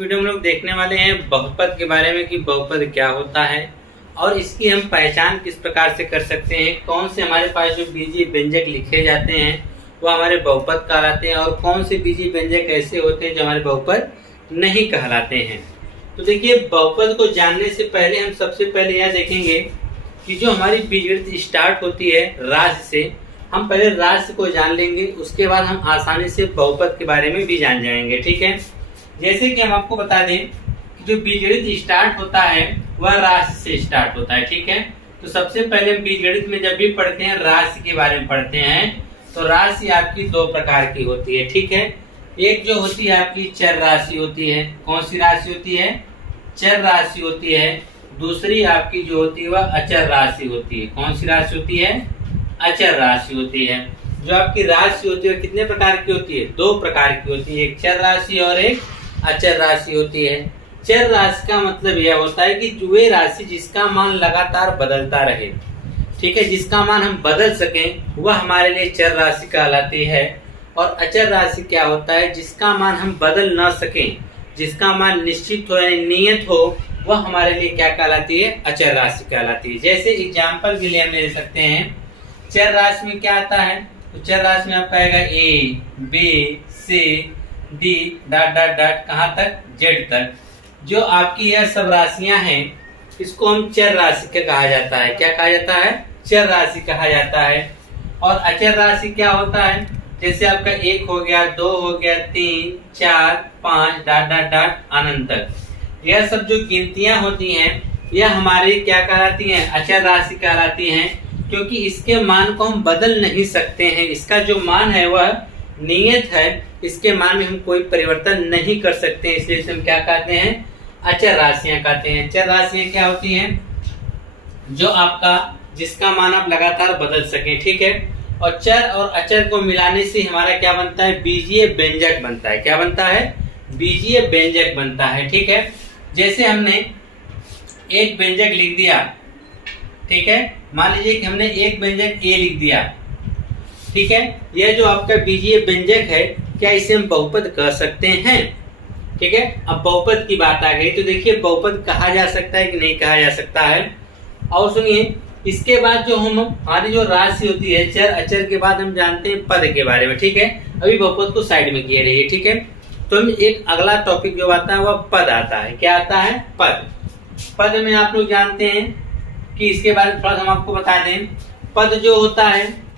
Video में लोग देखने वाले हैं बहुपद के बारे में कि बहुपद क्या होता है और इसकी हम पहचान किस प्रकार से कर सकते हैं। कौन से हमारे पास जो बीजीय व्यंजक लिखे जाते हैं वो हमारे बहुपद कहलाते हैं और कौन से बीजीय व्यंजक ऐसे होते हैं जो हमारे बहुपद नहीं कहलाते हैं। तो देखिए, बहुपद को जानने से पहले हम सबसे पहले यह देखेंगे कि जो हमारी बीजगणित स्टार्ट होती है राशि से, हम पहले राशि को जान लेंगे, उसके बाद हम आसानी से बहुपद के बारे में भी जान जाएंगे। ठीक है, जैसे कि हम आपको बता दें कि जो बीजगणित स्टार्ट होता है वह राशि से स्टार्ट होता है। ठीक है, तो सबसे पहले हम बीजगणित में जब भी पढ़ते हैं राशि के बारे में पढ़ते हैं तो राशि आपकी दो प्रकार की होती है। ठीक है, एक जो होती है आपकी चर राशि होती है। कौन सी राशि होती है? चर राशि होती है। दूसरी आपकी जो होती है वह अचर राशि होती है। कौन सी राशि होती है? अचर राशि होती है। जो आपकी राशि होती है कितने प्रकार की होती है? दो प्रकार की होती है, एक चर राशि और एक अचर राशि होती है। चर राशि का मतलब यह होता है कि वे राशि जिसका मान लगातार बदलता रहे। ठीक है, जिसका मान हम बदल सकें वह हमारे लिए चर राशि कहलाती है। और अचर राशि क्या होता है? जिसका मान हम बदल न सकें, जिसका मान निश्चित हो यानी नियत हो, वह हमारे लिए क्या कहलाती है? अचर राशि कहलाती है। जैसे एग्जाम्पल के लिए हम ले सकते हैं, चर राशि में क्या आता है? तो चर राशि में आपका आएगा ए, बी, सी, डी डॉट डॉट डॉट कहाँ तक? जेड तक। जो आपकी यह सब राशियां हैं इसको हम चर राशि का कहा जाता है। क्या कहा जाता है? चर राशि कहा जाता है। और अचर राशि क्या होता है? जैसे आपका 1 हो गया, 2 हो गया, 3, 4, 5 डॉट डॉट डॉट अनंत तक। यह सब जो गिनतियां होती हैं यह हमारी क्या कहलाती हैं? अचर राशि कहलाती हैं, क्योंकि इसके मान को हम बदल नहीं सकते हैं। इसका जो मान है वह नियत है, इसके मान में हम कोई परिवर्तन नहीं कर सकते, इसलिए इसे हम क्या कहते हैं? अचर राशियां कहते हैं। चर राशियां क्या होती हैं? जो आपका जिसका मान आप लगातार बदल सकें। ठीक है, और चर और अचर को मिलाने से हमारा क्या बनता है? बीजीय व्यंजक बनता है। क्या बनता है? बीजीय व्यंजक बनता है। ठीक है, जैसे हमने एक व्यंजक लिख दिया। ठीक है, मान लीजिए कि हमने एक व्यंजक ए लिख दिया। ठीक है, यह जो आपका बीजीय व्यंजक है क्या इसे हम बहुपद कह सकते हैं? ठीक है, अब बहुपद की बात आ गई तो देखिए बहुपद कहा जा सकता है कि नहीं कहा जा सकता है। और सुनिए, इसके बाद जो हम हमारी जो राशि होती है चर अचर के बाद हम जानते हैं पद के बारे में। ठीक है, अभी बहुपद को साइड में किए रहिए। ठीक है, तो हम एक अगला टॉपिक जो आता है वह पद आता है। क्या आता है? पद। पद में आप लोग जानते हैं कि इसके बारे में थोड़ा हम आपको बता दें। पद जो होता है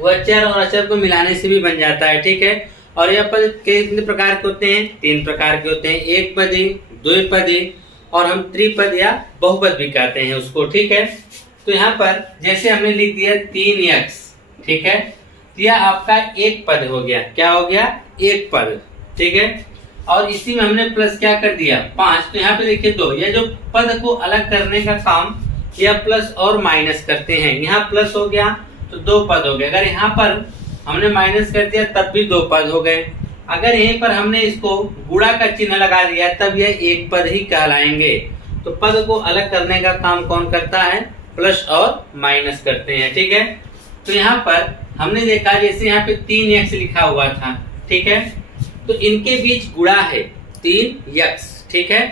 वह चर और अचर को मिलाने से भी बन जाता है। ठीक है, और यह पद कितने प्रकार के होते हैं? 3 प्रकार के होते हैं, एक पदी, द्विपदी और हम त्रिपद या बहुपद भी कहते हैं उसको। ठीक है, तो यहाँ पर जैसे हमने लिख दिया 3x। ठीक है, तो यह आपका एक पद हो गया। क्या हो गया? एक पद। ठीक है, और इसी में हमने प्लस क्या कर दिया? 5। तो यहाँ पे देखिए 2। यह जो पद को अलग करने का काम यह प्लस और माइनस करते हैं। यहाँ प्लस हो गया तो 2 पद हो गए। अगर यहाँ पर हमने माइनस कर दिया तब भी 2 पद हो गए। अगर यहीं पर हमने इसको गुणा का चिन्ह लगा दिया तब यह एक पद ही कहलाएंगे। तो पद को अलग करने का काम कौन करता है? प्लस और माइनस करते हैं। ठीक है, तो यहाँ पर हमने देखा जैसे यहाँ पे 3x लिखा हुआ था। ठीक है, तो इनके बीच गुणा है 3x। ठीक है,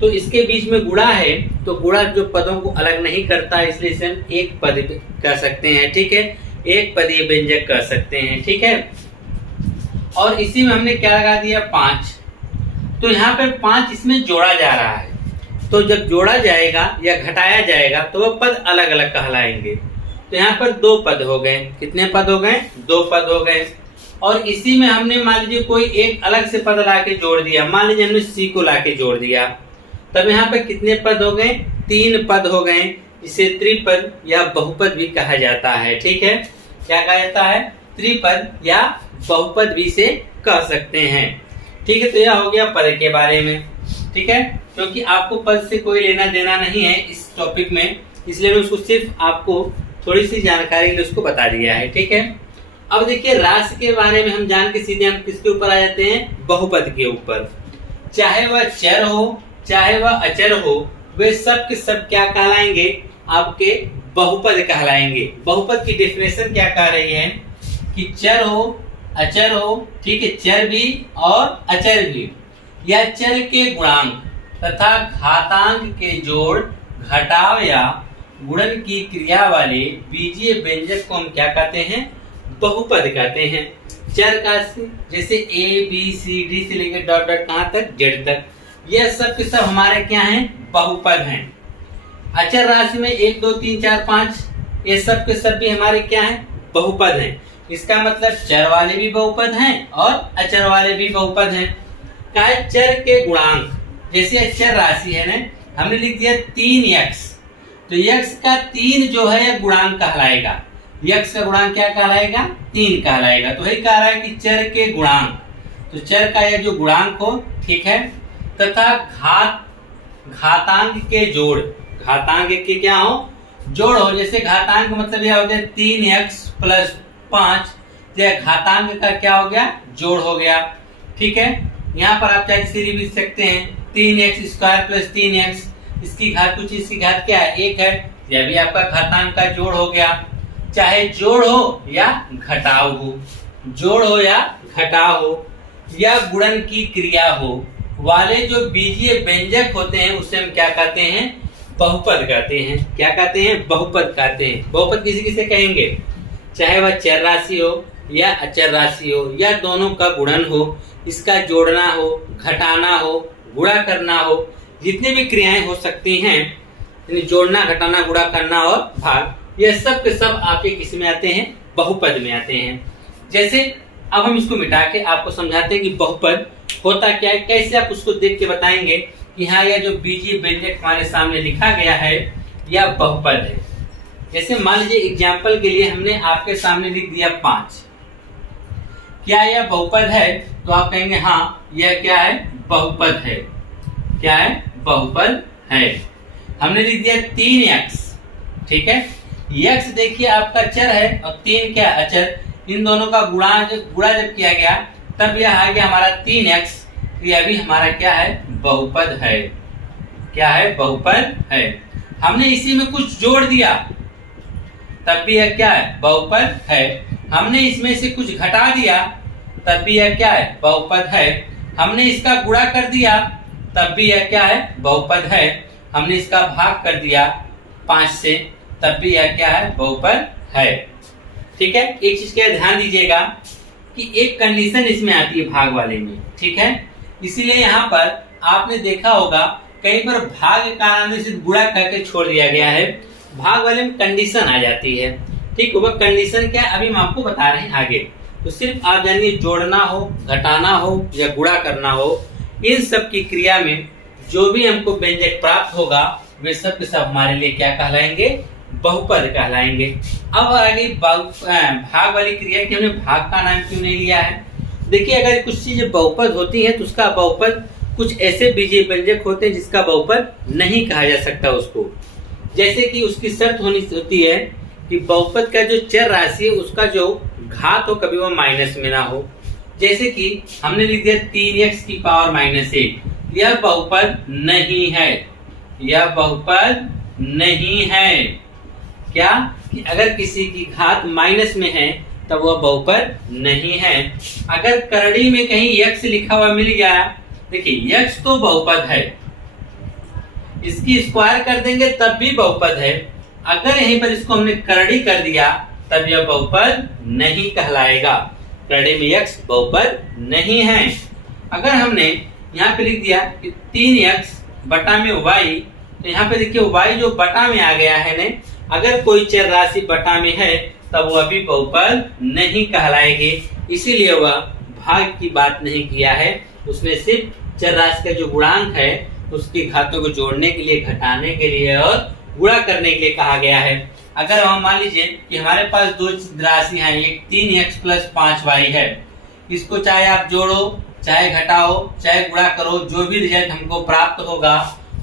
तो इसके बीच में गुणा है तो गुणा जो पदों को अलग नहीं करता है, इसलिए इसे हम एक पद कह सकते हैं। ठीक है, एक पदीय व्यंजक कह सकते हैं। ठीक है, और इसी में हमने क्या लगा दिया? 5। तो यहाँ पे 5 इसमें जोड़ा जा रहा है, तो जब जोड़ा जाएगा या घटाया जाएगा तो वह पद अलग अलग कहलाएंगे। तो यहाँ पर 2 पद हो गए। कितने पद हो गए? 2 पद हो गए। और इसी में हमने मान लीजिए कोई एक अलग से पद ला के जोड़ दिया। मान लीजिए हमने सी को ला के जोड़ दिया, तब यहाँ पे कितने पद हो गए? 3 पद हो गए। इसे त्रिपद या बहुपद भी कहा जाता है। ठीक है, क्या कहा जाता है? त्रिपद या बहुपद भी से कह सकते हैं। ठीक है, तो यह हो गया पद के बारे में। ठीक है, क्योंकि आपको पद से कोई लेना देना नहीं है इस टॉपिक में, इसलिए मैं उसको सिर्फ आपको थोड़ी सी जानकारी के लिए उसको बता दिया है। ठीक है, अब देखिए राशि के बारे में हम जान के सीधे हम किसके ऊपर आ जाते हैं? बहुपद के ऊपर। चाहे वह चर हो चाहे वह अचर हो, वे सब के सब क्या कहलाएंगे? आपके बहुपद कहलाएंगे। बहुपद की डेफिनेशन क्या कह रही है कि चर हो अचर हो, ठीक है, चर भी और अचर भी, या चर के गुणांक तथा घातांक के जोड़, घटाव या गुणन की क्रिया वाले बीजीय व्यंजक को हम क्या कहते हैं? बहुपद कहते हैं। चर का जैसे A B C D से लेकर डॉट डॉट कहां तक, Z तक, यह सब के सब हमारे क्या हैं? बहुपद हैं। अचर राशि में 1 2 3 4 5 ये सब के सब भी हमारे क्या हैं? बहुपद हैं। इसका मतलब चर वाले भी बहुपद हैं और अचर वाले भी बहुपद हैं। क्या है? चर के गुणांक, जैसे अचर राशि है ना, हमने लिख दिया 3x, तो x का 3 जो है यह गुणांक कहलाएगा। x का गुणांक क्या कहलाएगा? 3 कहलाएगा। तो वही कह रहा है कि चर के गुणांक, तो चर का यह जो गुणांक हो, ठीक है, तथा घातांक के जोड़, घातांक के क्या हो? जोड़ हो। जैसे घातांक मतलब यह हो गया 3x प्लस 5, यह घातांक का क्या हो गया? जोड़ हो गया। ठीक है, यहाँ पर आप चाहे सीधी लिख सकते हैं 3x स्क्वायर प्लस 3x, इसकी घात कुछ, इसकी घात क्या है? 1 है। यह भी आपका घातांक का जोड़ हो गया। चाहे जोड़ हो या घटाव हो, जोड़ हो या घटाव हो, या गुणन की क्रिया हो वाले जो बीजीय व्यंजक होते हैं उसे हम क्या कहते हैं? बहुपद कहते हैं। क्या कहते हैं? बहुपद कहते हैं। बहुपद किसी किसे कहेंगे? चाहे वह चर राशि हो या अचर राशि हो या दोनों का गुणन हो, इसका जोड़ना हो, घटाना हो, गुणा करना हो, जितनी भी क्रियाएं हो सकती हैं, जोड़ना, घटाना, गुणा करना और भाग, यह सब के सब आपके किस में आते हैं? बहुपद में आते हैं। जैसे अब हम इसको मिटा के आपको समझाते हैं कि बहुपद होता क्या है, कैसे आप उसको देख के बताएंगे कि हाँ यह जो बीजीय व्यंजक हमारे सामने लिखा गया है यह बहुपद है। जैसे मान लीजिए एग्जाम्पल के लिए हमने आपके सामने लिख दिया 5, क्या यह बहुपद है? तो आप कहेंगे हाँ यह क्या है? बहुपद है। क्या है? बहुपद है। हमने लिख दिया 3x, ठीक है, x देखिए आपका चर है और 3 क्या? अचर। इन दोनों का गुणा जब किया गया तब यह आ गया हमारा 3x, यह भी हमारा क्या है? बहुपद है। क्या है? बहुपद है। हमने इसी में कुछ जोड़ दिया तब भी यह क्या है? बहुपद है। हमने इसमें से कुछ घटा दिया तब भी यह क्या है? बहुपद है। हमने इसका गुणा कर दिया तब भी यह क्या है? बहुपद है। हमने इसका भाग कर दिया 5 से तब भी यह क्या है? बहुपद है। ठीक है, एक चीज का ध्यान दीजिएगा कि एक कंडीशन इसमें आती है भाग वाले में, ठीक है, इसीलिए यहाँ पर आपने देखा होगा कहीं पर भाग का नाम से गुणा करके छोड़ दिया गया है, भाग वाले में कंडीशन आ जाती है। ठीक, वह कंडीशन क्या है अभी हम आपको बता रहे हैं आगे। तो सिर्फ आप जानिए जोड़ना हो, घटाना हो या गुणा करना हो, इन सब की क्रिया में जो भी हमको व्यंजक प्राप्त होगा वे सब के सब हमारे लिए क्या कहलाएंगे? बहुपद कहलाएंगे। अब आगे भाग वाली क्रिया की हमने भाग का नाम क्यों नहीं लिया है? देखिए अगर कुछ चीजें बहुपद होती है तो उसका बहुपद, कुछ ऐसे बीजीय व्यंजक होते हैं जिसका बहुपद नहीं कहा जा सकता उसको। जैसे कि उसकी शर्त होती है कि बहुपद का जो चर राशि है उसका जो घात हो कभी वो माइनस में ना हो। जैसे कि हमने लिख दिया 3x की पावर -1, यह बहुपद नहीं है। यह बहुपद नहीं है। क्या? कि अगर किसी की घात माइनस में है तब वह बहुपद नहीं है। अगर करड़ी में कहीं x लिखा हुआ मिल गया, देखिए x तो बहुपद है, इसकी स्क्वायर कर देंगे तब भी बहुपद है। अगर यहीं पर इसको हमने करड़ी कर दिया तब यह बहुपद नहीं कहलाएगा। करड़ी में x बहुपद नहीं है। अगर हमने यहाँ पे लिख दिया कि 3x बटा में y, तो यहाँ पे देखिए y जो बटा में आ गया है ने, अगर कोई चर राशि बटा में है तब वह भी बहुपद नहीं कहलाएगी। इसीलिए वह भाग की बात नहीं किया है, उसने सिर्फ चर राशि का जो गुणांक है उसकी घातों को जोड़ने के लिए, घटाने के लिए और गुणा करने के लिए कहा गया है। अगर हम मान लीजिए कि हमारे पास दो राशि हैं, एक 3x प्लस 5y है, इसको चाहे आप जोड़ो, चाहे घटाओ, चाहे गुणा करो, जो भी रिजल्ट हमको प्राप्त होगा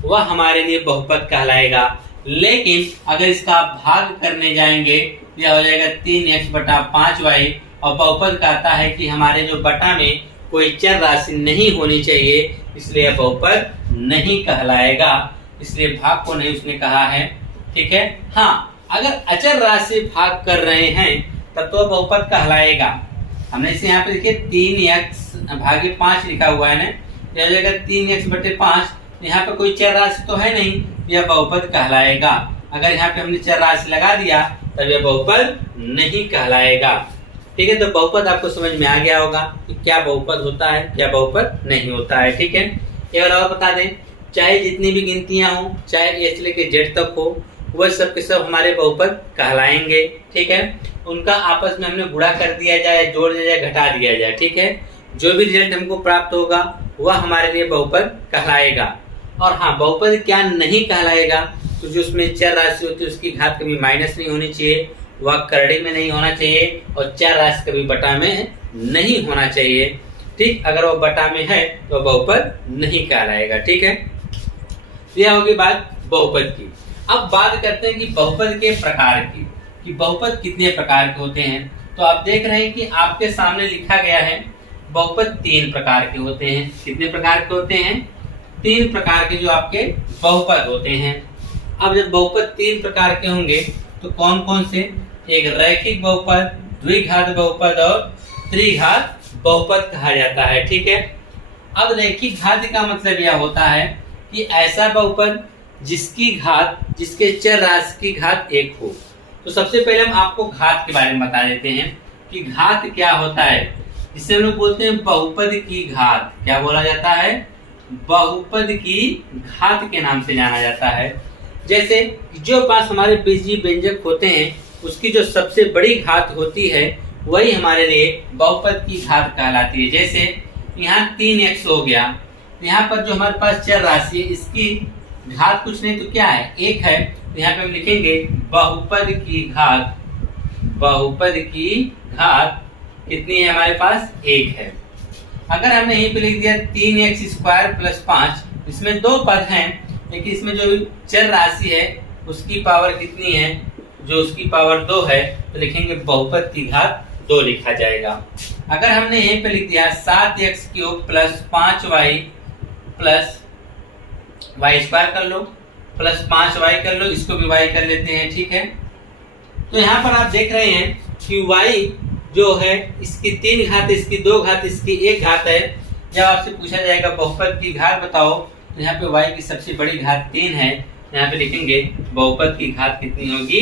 वह हमारे लिए बहुपद कहलाएगा। लेकिन अगर इसका आप भाग करने जाएंगे यह हो जाएगा 3x बटा 5y, और बहुपद कहता है कि हमारे जो बटा में कोई चर राशि नहीं होनी चाहिए, इसलिए यह बहुपद नहीं कहलाएगा। इसलिए भाग को नहीं उसने कहा है। ठीक है, हाँ अगर अचर राशि भाग कर रहे हैं तब तो बहुपद कहलाएगा। हमने इसे यहाँ पे देखिए 3x भागे 5 लिखा हुआ है ना, यह हो जाएगा 3x/5। यहाँ पे कोई चर राशि तो है नहीं, यह बहुपद कहलाएगा। अगर यहाँ पे हमने चर राशि लगा दिया तब यह बहुपद नहीं कहलाएगा। ठीक है, तो बहुपद आपको समझ में आ गया होगा कि क्या बहुपद होता है, क्या बहुपद नहीं होता है। ठीक है, एक बार और बता दें, चाहे जितनी भी गिनतियां हो, चाहे ए से लेकर जेड तक हो, वह सब के सब हमारे बहुपद कहलाएंगे। ठीक है, उनका आपस में हमने गुणा कर दिया जाए, जोड़ दिया जाए, घटा दिया जाए। ठीक है, जो भी रिजल्ट हमको प्राप्त होगा वह हमारे लिए बहुपद कहलाएगा। और हाँ, बहुपद क्या नहीं कहलाएगा, तो जो उसमें चर राशि होती है उसकी घात कभी माइनस नहीं होनी चाहिए, वह करड़ी में नहीं होना चाहिए, और चर राशि कभी बटा में नहीं होना चाहिए। ठीक, अगर वो बटा में है तो बहुपद नहीं कहलाएगा। ठीक है, यह होगी बात बहुपद की। अब बात करते हैं कि बहुपद के प्रकार की, कि बहुपद कितने प्रकार के होते हैं। तो आप देख रहे हैं कि आपके सामने लिखा गया है बहुपद 3 प्रकार के होते हैं। कितने प्रकार के होते हैं? 3 प्रकार के जो आपके बहुपद होते हैं। अब जब बहुपद 3 प्रकार के होंगे तो कौन कौन से? एक रैखिक बहुपद, द्विघात बहुपद और त्रिघात बहुपद कहा जाता है। ठीक है, अब रैखिक घात का मतलब यह होता है कि ऐसा बहुपद जिसकी घात, जिसके चर राशि की घात 1 हो। तो सबसे पहले हम आपको घात के बारे में बता देते हैं कि घात क्या होता है। जिसे हम लोग बोलते हैं बहुपद की घात। क्या बोला जाता है? बहुपद की घात के नाम से जाना जाता है। जैसे जो पास हमारे बीजीय व्यंजक होते हैं उसकी जो सबसे बड़ी घात होती है वही हमारे लिए बहुपद की घात कहलाती है। जैसे यहाँ 3x हो गया, यहाँ पर जो हमारे पास चर राशि है इसकी घात कुछ नहीं तो क्या है? 1 है। तो यहाँ पे हम लिखेंगे बहुपद की घात। बहुपद की घात कितनी है हमारे पास? 1 है। अगर हमने यहीं पे लिख दिया 3x² + 5, इसमें 2 पद हैं, लेकिन इसमें जो चर राशि है उसकी पावर कितनी है? जो उसकी पावर 2 है, तो लिखेंगे बहुपद की घात 2 लिखा जाएगा। अगर हमने यहीं पे लिख दिया 7x³ + 5y + y² कर लो, प्लस 5y कर लो, इसको भी y कर लेते हैं। ठीक है, तो यहाँ पर आप देख रहे हैं कि y जो है इसकी 3 घात, इसकी 2 घात, इसकी 1 घात है। जब आपसे पूछा जाएगा बहुपद की घात बताओ, तो यहाँ पे y की सबसे बड़ी घात 3 है। यहाँ पे लिखेंगे बहुपद की घात कितनी होगी?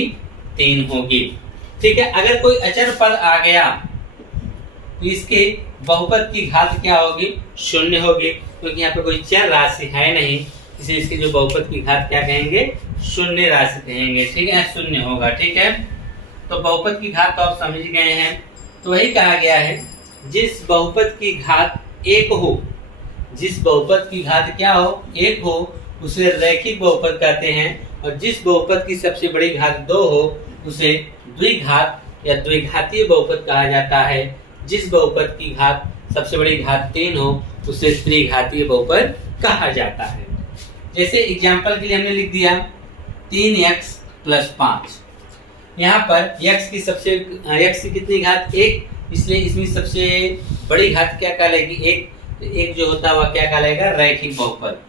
3 होगी। ठीक है, अगर कोई अचर पद आ गया तो इसके बहुपद की घात क्या होगी? 0 होगी, क्योंकि यहाँ पे कोई चर राशि है नहीं, इसलिए इसकी जो बहुपद की घात क्या कहेंगे? 0 राशि कहेंगे। ठीक है, 0 होगा। ठीक है, तो बहुपद की घात तो आप समझ गए हैं। तो वही कहा गया है जिस बहुपद की घात 1 हो, जिस बहुपद की घात क्या हो? 1 हो, उसे रैखिक बहुपद कहते हैं। और जिस बहुपद की सबसे बड़ी घात 2 हो उसे द्विघात या द्विघातीय बहुपद कहा जाता है। जिस बहुपद की घात सबसे बड़ी घात 3 हो उसे त्रिघातीय बहुपद कहा जाता है। जैसे एग्जाम्पल के लिए हमने लिख दिया 3x + 5। यहाँ पर x की कितनी घात? 1, इसलिए इसमें सबसे बड़ी घात क्या कहलाएगी? 1। 1 जो होता है वह क्या कहलाएगा? रैखिक बहुपद।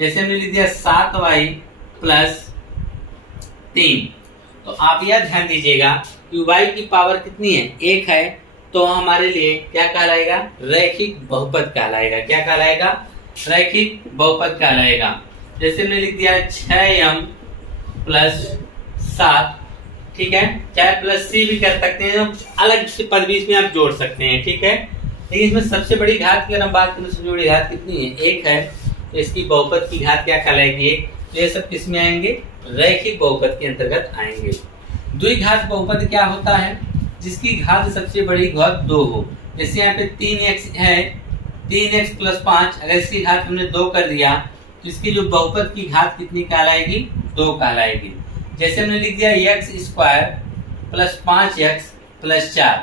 जैसे हमने लिख दिया 7y + 3, तो आप यह ध्यान दीजिएगा कि y की पावर कितनी है? 1 है, तो हमारे लिए क्या कहलाएगा? रैखिक बहुपद कहलाएगा। क्या कहलाएगा? रैखिक बहुपद कहलाएगा। जैसे हमने लिख दिया 6m + 7। ठीक है, चाहे +c भी कर सकते हैं, अलग से पद भी इसमें आप जोड़ सकते हैं। ठीक है, लेकिन इसमें सबसे बड़ी घात की अगर हम बात करें, सबसे बड़ी घात कितनी है? 1 है, तो इसकी बहुपद की घात क्या कहलाएगी? 1। तो ये सब किसमें आएंगे? रैखिक बहुपद के अंतर्गत आएंगे। द्विघात बहुपद क्या होता है? जिसकी घात सबसे बड़ी घात 2 हो। जैसे यहाँ पे 3x है, 3x + 5, अगर इसकी घात हमने 2 कर दिया तो इसकी जो बहुपद की घात कितनी कहलाएगी? 2 कहलाएगी। जैसे हमने लिख दिया x² + 5x + 4,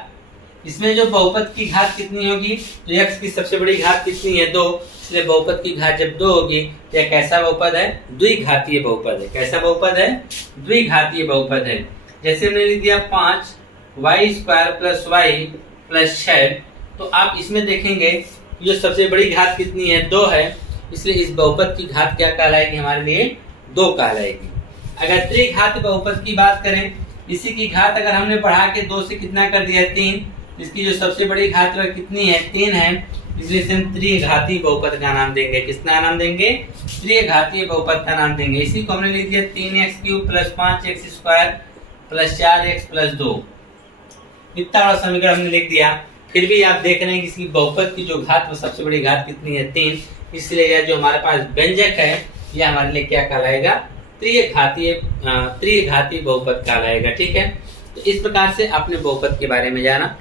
इसमें जो बहुपद की घात कितनी होगी? तो x की सबसे बड़ी घात कितनी है? 2, इसलिए बहुपद की घात जब 2 होगी तो यह कैसा बहुपद है? द्विघातीय बहुपद है। कैसा बहुपद है? द्विघातीय बहुपद है। जैसे हमने लिख दिया 5y² + y + 6, तो आप इसमें देखेंगे जो सबसे बड़ी घात कितनी है? 2 है, इसलिए इस बहुपद की घात क्या कहलाएगी? हमारे लिए 2 कहलाएगी। अगर त्रिघात बहुपद की बात करें, इसी की घात अगर हमने बढ़ा के 2 से कितना कर दिया? 3, इसकी जो सबसे बड़ी घात कितनी है? 3 है, इसलिए इसे हम त्रिघातीय बहुपद का नाम देंगे। किसका नाम देंगे? त्रिघातीय बहुपद का नाम देंगे। इसी को हमने लिख दिया 3x³ + 5x² + 4x + 2। इतना बड़ा समीकरण हमने लिख दिया। फिर भी आप देख रहे हैं कि इसकी बहुपद की जो घात, वो सबसे बड़ी घात कितनी है? 3। इसलिए यह जो हमारे पास व्यंजक है, यह हमारे लिए क्या कहलाएगा? त्रिघातीय बहुपद कहलाएगा। ठीक है, तो इस प्रकार से आपने बहुपद के बारे में जाना।